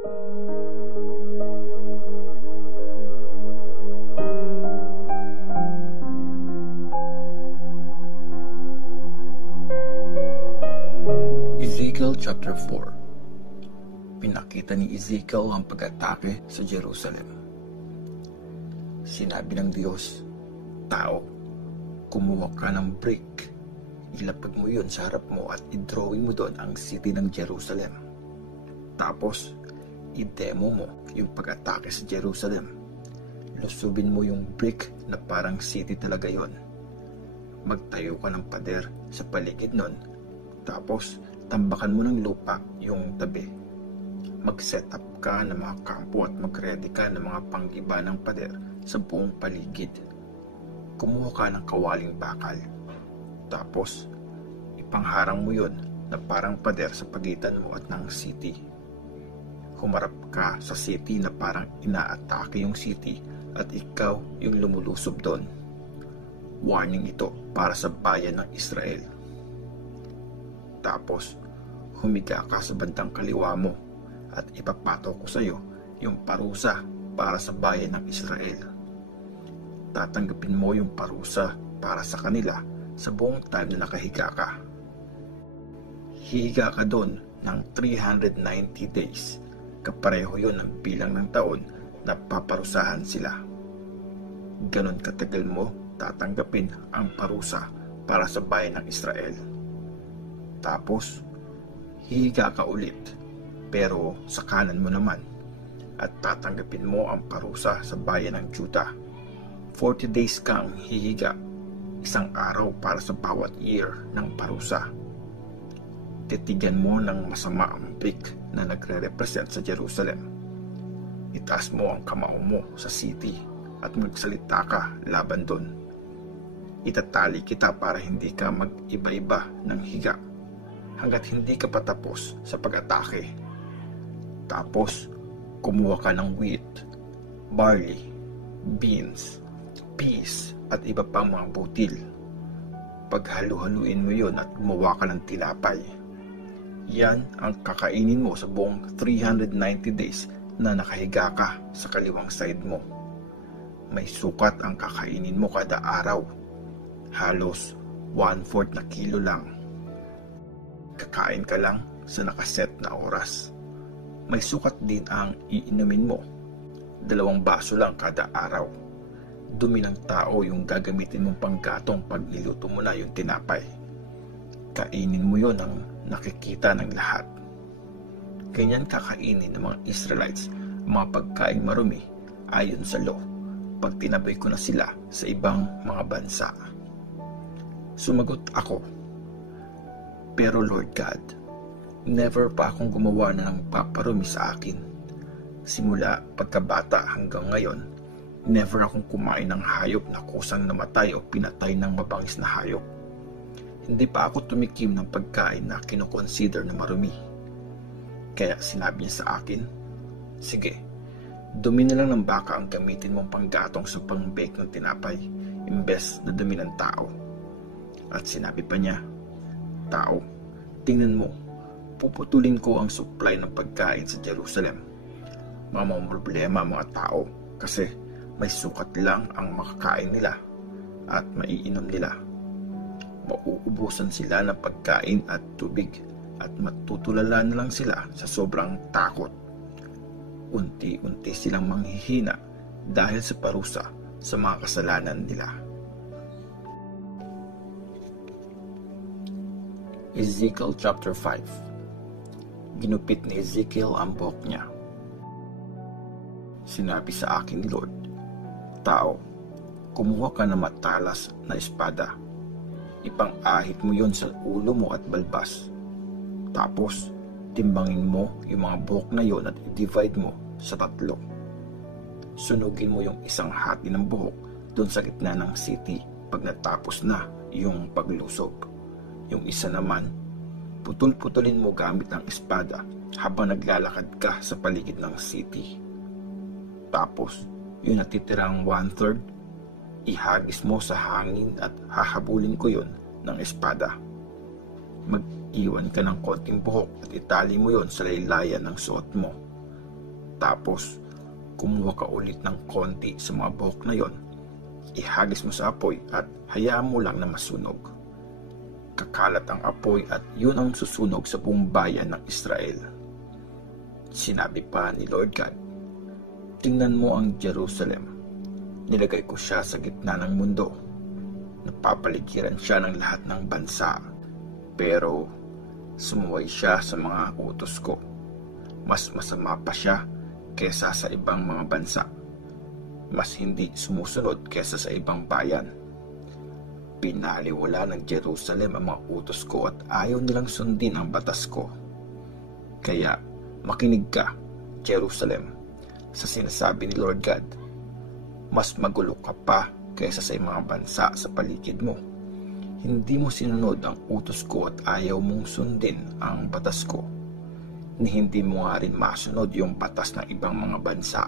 Ezekiel chapter 4. Pinakita ni Ezekiel ang pag-atake sa Jerusalem. Sinabi ng Diyos, "Tao, kumuha ka ng brick, ilapag mo yun sa harap mo at i-drawing mo doon ang city ng Jerusalem. Tapos, i-demo mo yung pag-atake sa Jerusalem. Lusubin mo yung brick na parang city talaga yon. Magtayo ka ng pader sa paligid nun. Tapos, tambakan mo ng lupa yung tabi. Mag-set up ka ng mga kampo at mag-ready ka ng mga panggiba ng pader sa buong paligid. Kumuha ka ng kawaling bakal. Tapos, ipangharang mo yun na parang pader sa pagitan mo at ng city. Humarap ka sa city na parang inaatake yung city at ikaw yung lumulusob doon. Warning ito para sa bayan ng Israel. Tapos, humiga ka sa bandang kaliwa mo at ipapato ko sa iyo yung parusa para sa bayan ng Israel. Tatanggapin mo yung parusa para sa kanila sa buong time na nakahiga ka. Hihiga ka doon ng 390 days. Kapareho yun ang bilang ng taon na paparusahan sila. Ganon katagal mo tatanggapin ang parusa para sa bayan ng Israel. Tapos, hihiga ka ulit, pero sa kanan mo naman, at tatanggapin mo ang parusa sa bayan ng Judah. 40 days kang hihiga, isang araw para sa bawat year ng parusa. Titigan mo ng masama ang brick na nagre-represent sa Jerusalem. Itaas mo ang kamao mo sa city at magsalita ka laban doon. Itatali kita para hindi ka mag-iba-iba ng higa hanggat hindi ka patapos sa pag-atake. Tapos, kumuha ka ng wheat, barley, beans, peas, at iba pang mga butil. Paghalu-haluin mo yon at gumawa ka ng tinapay. Yan ang kakainin mo sa buong 390 days na nakahiga ka sa kaliwang side mo. May sukat ang kakainin mo kada araw. Halos 1/4 na kilo lang. Kakain ka lang sa nakaset na oras. May sukat din ang iinumin mo. 2 baso lang kada araw. Dumi ng tao yung gagamitin mong panggatong pag niluto mo na yung tinapay. Kainin mo yon ang nakikita ng lahat. Ganyan kakainin ng mga Israelites ang mga pagkain marumi ayon sa law pag tinabay ko na sila sa ibang mga bansa. Sumagot ako, "Pero Lord God, never pa akong gumawa na ng paparumi sa akin. Simula pagkabata hanggang ngayon, never akong kumain ng hayop na kusang namatay o pinatay ng mabangis na hayop. Hindi pa ako tumikim ng pagkain na kinoconsider na marumi." Kaya sinabi niya sa akin, "Sige, dumi na lang ng baka ang gamitin mong panggatong sa pang-bake ng tinapay, imbes na dumi ng tao." At sinabi pa niya, "Tao, tingnan mo, puputulin ko ang supply ng pagkain sa Jerusalem. Mamamroblema mga tao kasi may sukat lang ang makakain nila at maiinom nila. Mauubusan sila ng pagkain at tubig at matutulala na lang sila sa sobrang takot. Unti-unti silang manghihina dahil sa parusa sa mga kasalanan nila." Ezekiel chapter 5. Ginupit ni Ezekiel ang buhok niya. Sinabi sa akin ni Lord, "Tao, kumuha ka ng matalas na espada. Ipang-ahit mo yon sa ulo mo at balbas. Tapos, timbangin mo yung mga buhok na yon at i-divide mo sa 3. Sunugin mo yung isang hati ng buhok doon sa gitna ng city pag natapos na yung paglusob. Yung isa naman, putol-putulin mo gamit ang espada habang naglalakad ka sa paligid ng city. Tapos, yung natitirang 1/3, ihagis mo sa hangin at hahabulin ko yon ng espada. Mag-iwan ka ng konting buhok at itali mo yon sa laylayan ng suot mo. Tapos, kumuha ka ulit ng konti sa mga buhok na yon, ihagis mo sa apoy at hayaan mo lang na masunog. Kakalat ang apoy at yun ang susunog sa buong bayan ng Israel. Sinabi pa ni Lord God, tingnan mo ang Jerusalem. Nilagay ko siya sa gitna ng mundo. Napapaligiran siya ng lahat ng bansa. Pero sumuway siya sa mga utos ko. Mas masama pa siya kesa sa ibang mga bansa. Mas hindi sumusunod kesa sa ibang bayan. Pinaliwala ng Jerusalem ang mga utos ko at ayaw nilang sundin ang batas ko. Kaya makinig ka, Jerusalem, sa sinasabi ni Lord God. Mas magulo ka pa kaysa sa mga bansa sa paligid mo. Hindi mo sinunod ang utos ko at ayaw mong sundin ang batas ko. Ni hindi mo nga rin masunod yung batas ng ibang mga bansa.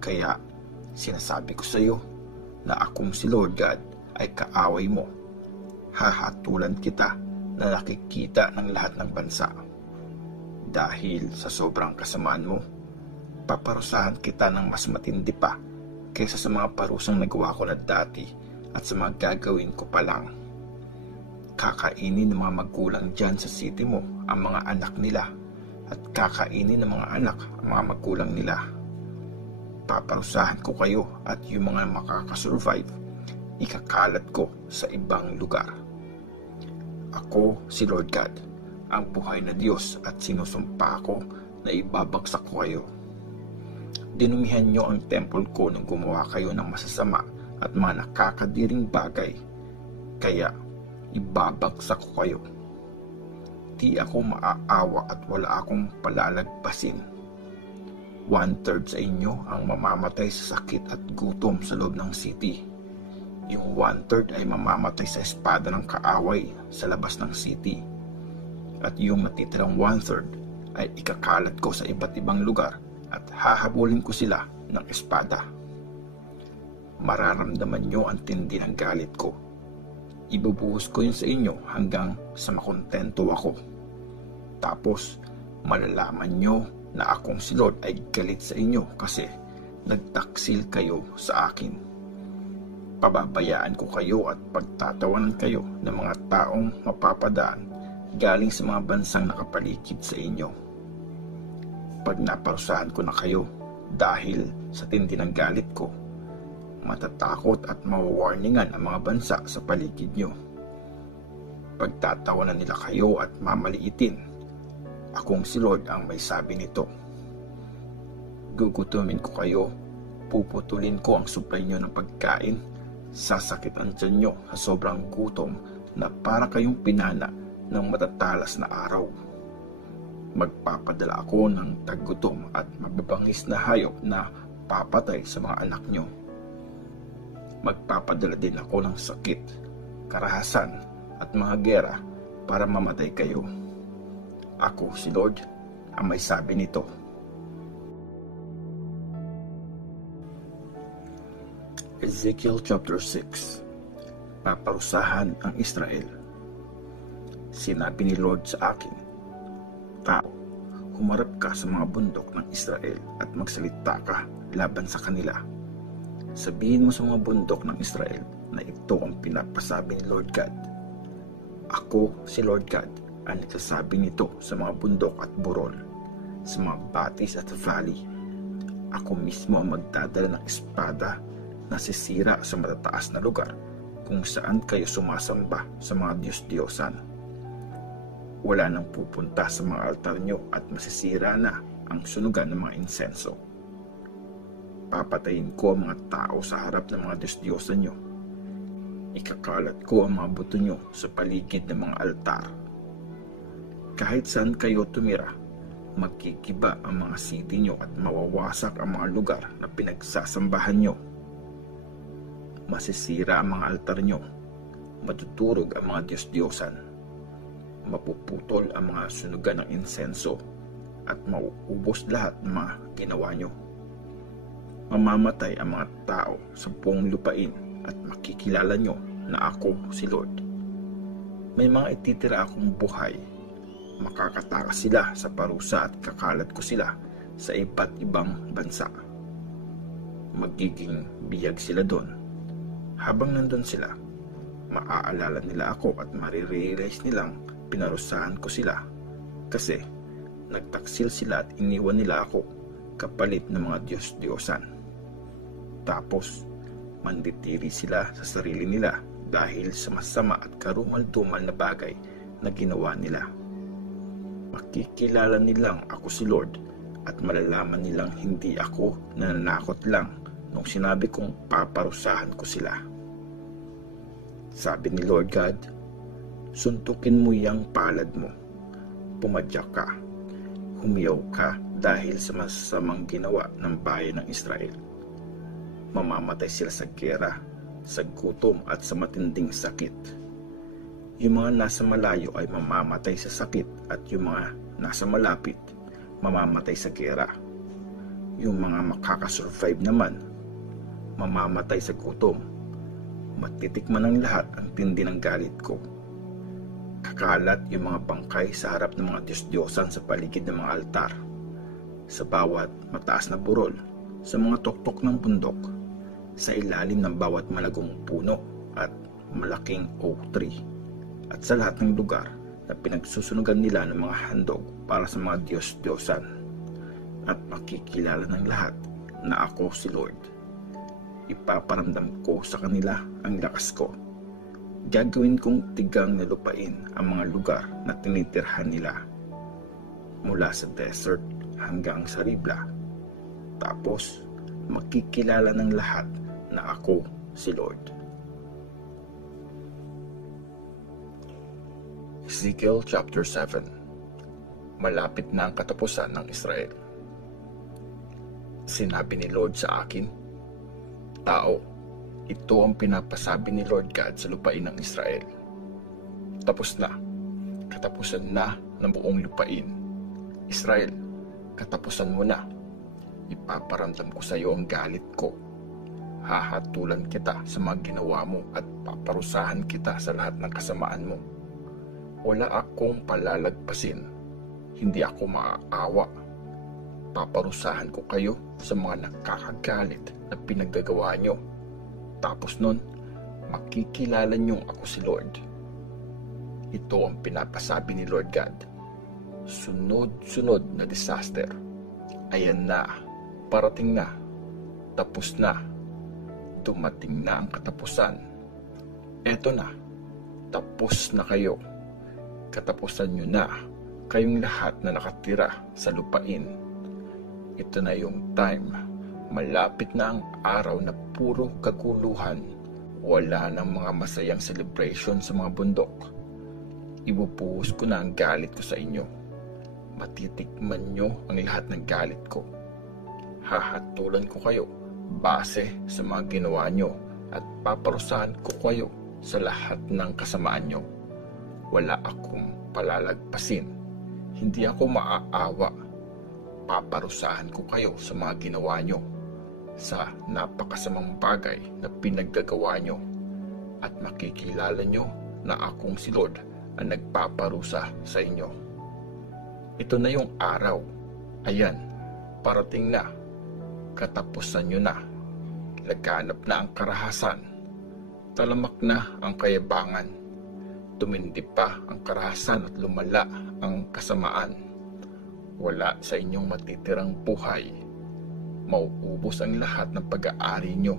Kaya sinasabi ko sa iyo na akong si Lord God ay kaaway mo. Hahatulan kita na nakikita ng lahat ng bansa. Dahil sa sobrang kasamaan mo, paparusahan kita ng mas matindi pa kaysa sa mga parusang nagawa ko na dati at sa mga gagawin ko pa lang. Kakainin ng mga magulang dyan sa city mo ang mga anak nila at kakainin ng mga anak ang mga magulang nila. Paparusahan ko kayo at yung mga makakasurvive, ikakalat ko sa ibang lugar. Ako si Lord God, ang buhay na Diyos at sinusumpa ko na ibabagsak ko kayo. Dinumihan nyo ang temple ko nung gumawa kayo ng masasama at mga nakakadiring bagay. Kaya ibabagsak ko kayo. Di ako maaawa at wala akong palalagpasin. 1/3 sa inyo ang mamamatay sa sakit at gutom sa loob ng city. Yung 1/3 ay mamamatay sa espada ng kaaway sa labas ng city. At yung natitirang 1/3 ay ikakalat ko sa iba't ibang lugar at hahabulin ko sila ng espada. Mararamdaman nyo ang tindi ng galit ko. Ibubuhos ko yun sa inyo hanggang sa makontento ako. Tapos, malalaman nyo na akong si Lord ay galit sa inyo kasi nagtaksil kayo sa akin. Pababayaan ko kayo at pagtatawanan kayo ng mga taong mapapadaan galing sa mga bansang nakapaligid sa inyo. Pag naparusahan ko na kayo dahil sa tindi ng galit ko, matatakot at mawawarningan ang mga bansa sa paligid nyo. Pagtatawanan nila kayo at mamaliitin, akong si Lord ang may sabi nito. Gugutumin ko kayo, puputulin ko ang supply nyo ng pagkain, sasakit ang tiyan nyo sa sobrang gutom na para kayong pinana ng matatalas na araw. Magpapadala ako ng taggutom at mababangis na hayop na papatay sa mga anak nyo. Magpapadala din ako ng sakit, karahasan at mga gera para mamatay kayo. Ako si Lord ang may sabi nito. Ezekiel chapter 6. Paparusahan ang Israel. Sinabi ni Lord sa akin, tao, humarap ka sa mga bundok ng Israel at magsalita ka laban sa kanila. Sabihin mo sa mga bundok ng Israel na ito ang pinapasabi ni Lord God. Ako si Lord God ang nagsasabi nito sa mga bundok at burol, sa mga batis at valley. Ako mismo ang magdadala ng espada na sisira sa matataas na lugar kung saan kayo sumasamba sa mga Diyos-Diyosan. Wala nang pupunta sa mga altar nyo at masisira na ang sunugan ng mga insenso. Papatayin ko ang mga tao sa harap ng mga Diyos-Diyosan nyo. Ikakalat ko ang mga buto nyo sa paligid ng mga altar. Kahit saan kayo tumira, magkikiba ang mga city nyo at mawawasak ang mga lugar na pinagsasambahan nyo. Masisira ang mga altar nyo, matuturog ang mga Diyos-Diyosan, mapuputol ang mga sunugan ng insenso at mauubos lahat ng mga ginawa nyo. Mamamatay ang mga tao sa buong lupain at makikilala nyo na ako si Lord. May mga ititira akong buhay, makakatakas sila sa parusa at kakalat ko sila sa iba't ibang bansa. Magiging biyag sila doon. Habang nandun sila, maaalala nila ako at marirealize nilang pinarusahan ko sila kasi nagtaksil sila at iniwan nila ako kapalit ng mga Diyos-Diyosan. Tapos, manditiri sila sa sarili nila dahil sa masama at karumal-dumal na bagay na ginawa nila. Makikilala nilang ako si Lord at malalaman nilang hindi ako nananakot lang nung sinabi kong paparusahan ko sila. Sabi ni Lord God, suntukin mo yang palad mo, pumadyak ka, humiyaw ka dahil sa masasamang ginawa ng bayan ng Israel. Mamamatay sila sa giyera, sa gutom at sa matinding sakit. Yung mga nasa malayo ay mamamatay sa sakit at yung mga nasa malapit mamamatay sa giyera. Yung mga makakasurvive naman mamamatay sa gutom. Matitikman ng lahat ang tindi ng galit ko. Kakalat yung mga bangkay sa harap ng mga Diyos-Diyosan sa paligid ng mga altar, sa bawat mataas na burol, sa mga tuktok ng bundok, sa ilalim ng bawat malagong puno at malaking oak tree, at sa lahat ng lugar na pinagsusunugan nila ng mga handog para sa mga Diyos-Diyosan. At makikilala ng lahat na ako si Lord. Ipaparamdam ko sa kanila ang lakas ko. Gagawin kong tigang na lupain ang mga lugar na tinitirhan nila, mula sa desert hanggang sa Ribla. Tapos, makikilala ng lahat na ako si Lord. Ezekiel chapter 7. Malapit na ang katapusan ng Israel. Sinabi ni Lord sa akin, tao, ito ang pinapasabi ni Lord God sa lupain ng Israel. Tapos na, katapusan na ng buong lupain. Israel, katapusan mo na. Ipaparamdam ko sa iyo ang galit ko. Hahatulan kita sa mga ginawa mo at paparusahan kita sa lahat ng kasamaan mo. Wala akong palalagpasin. Hindi ako maaawa. Paparusahan ko kayo sa mga nakakagalit na pinaggagawa nyo. Tapos nun, makikilala niyong ako si Lord. Ito ang pinapasabi ni Lord God. Sunod-sunod na disaster. Ayan na, parating na, tapos na, dumating na ang katapusan. Eto na, tapos na kayo. Katapusan nyo na, kayong lahat na nakatira sa lupain. Ito na yung time. Malapit na ang araw na puro kaguluhan. Wala nang mga masayang celebration sa mga bundok. Ibubuhos ko na ang galit ko sa inyo. Matitikman nyo ang lahat ng galit ko. Hahatulan ko kayo base sa mga ginawa nyo at paparusahan ko kayo sa lahat ng kasamaan nyo. Wala akong palalagpasin. Hindi ako maaawa. Paparusahan ko kayo sa mga ginawa nyo, sa napakasamang bagay na pinaggagawa nyo, at makikilala nyo na akong si Lord ang nagpaparusa sa inyo. Ito na yung araw. Ayan, parating na. Katapusan nyo na. Laganap na ang karahasan. Talamak na ang kayabangan. Tumindi pa ang karahasan at lumala ang kasamaan. Wala sa inyong matitirang buhay. Mauubos ang lahat ng pag-aari nyo,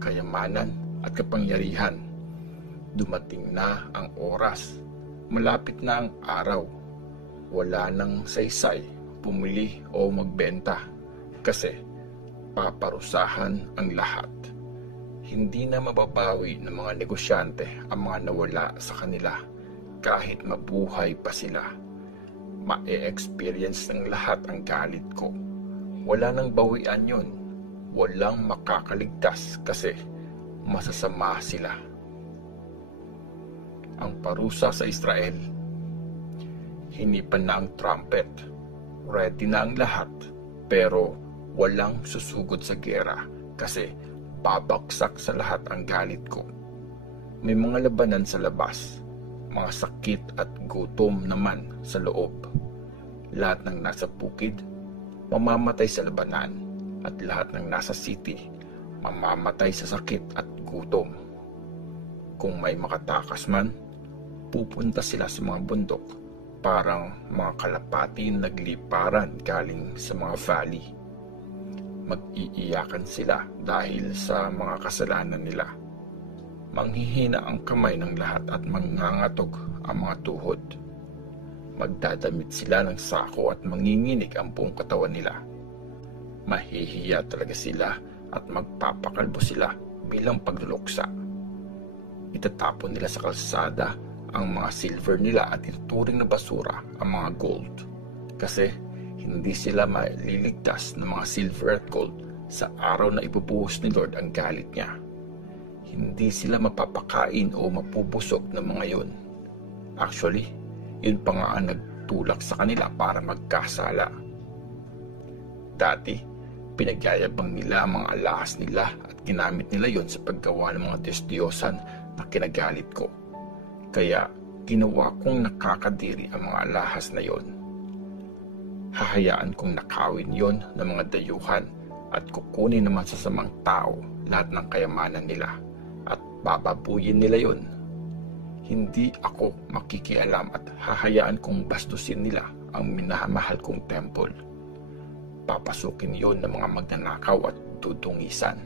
kayamanan at kapangyarihan. Dumating na ang oras. Malapit na ang araw. Wala nang saysay, pumili o magbenta. Kasi paparusahan ang lahat. Hindi na mababawi ng mga negosyante ang mga nawala sa kanila kahit mabuhay pa sila. Ma-experience ng lahat ang galit ko. Wala nang bawian yun. Walang makakaligtas kasi masasama sila. Ang parusa sa Israel. Hinipan na ang trumpet. Ready na ang lahat. Pero walang susugod sa giyera kasi babagsak sa lahat ang galit ko. May mga labanan sa labas. Mga sakit at gutom naman sa loob. Lahat ng nasa bukid, mamamatay sa labanan, at lahat ng nasa city mamamatay sa sakit at gutom. Kung may makatakas man, pupunta sila sa mga bundok, parang mga kalapati na nagliparan galing sa mga valley. Mag-iiyakan sila dahil sa mga kasalanan nila. Manghihina ang kamay ng lahat at mangangatog ang mga tuhod. Magdadamit sila ng sako at manginginig ang buong katawan nila. Mahihiya talaga sila at magpapakalbo sila bilang pagluluksa. Itatapon nila sa kalsada ang mga silver nila at ituturing na basura ang mga gold, kasi hindi sila maliligtas ng mga silver at gold sa araw na ibubuhos ni Lord ang galit niya. Hindi sila mapapakain o mapubusog ng mga yun. Actually, yun pa nga ang nagtulak sa kanila para magkasala. Dati, pinagyayabang nila ang mga alahas nila at ginamit nila yon sa paggawa ng mga Diyos-Diyosan na kinagalit ko. Kaya ginawa kong nakakadiri ang mga alahas na yon. Hahayaan kong nakawin yon ng mga dayuhan at kukunin naman sa samang tao lahat ng kayamanan nila at bababuyin nila yon. Hindi ako makikialam at hahayaan kong bastusin nila ang minamahal kong temple. Papasukin yon ng mga magnanakaw at dudungisan.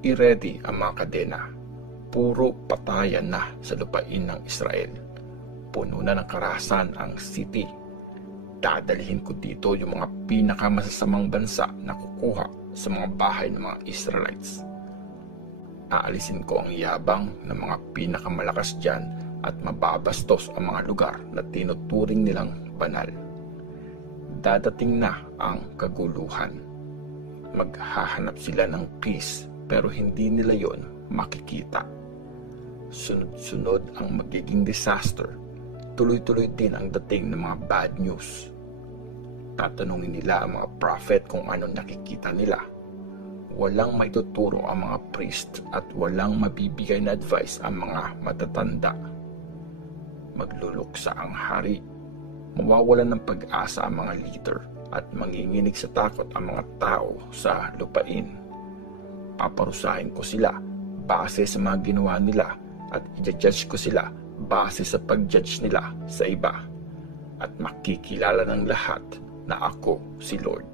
I-ready ang mga kadena. Puro patayan na sa lupain ng Israel. Puno na ng karahasan ang city. Dadalhin ko dito yung mga pinakamasasamang bansa na kukuha sa mga bahay ng mga Israelites. Aalisin ko ang yabang ng mga pinakamalakas dyan at mababastos ang mga lugar na tinuturing nilang banal. Dadating na ang kaguluhan. Maghahanap sila ng peace pero hindi nila yon makikita. Sunod-sunod ang magiging disaster. Tuloy-tuloy din ang dating ng mga bad news. Tatanungin nila ang mga prophet kung anong nakikita nila. Walang maituturo ang mga priest at walang mabibigay na advice ang mga matatanda. Magluluksa ang hari. Mawawalan ng pag-asa ang mga leader at manginginig sa takot ang mga tao sa lupain. Paparusahin ko sila base sa mga ginawa nila at i-judge ko sila base sa pag-judge nila sa iba. At makikilala ng lahat na ako si Lord.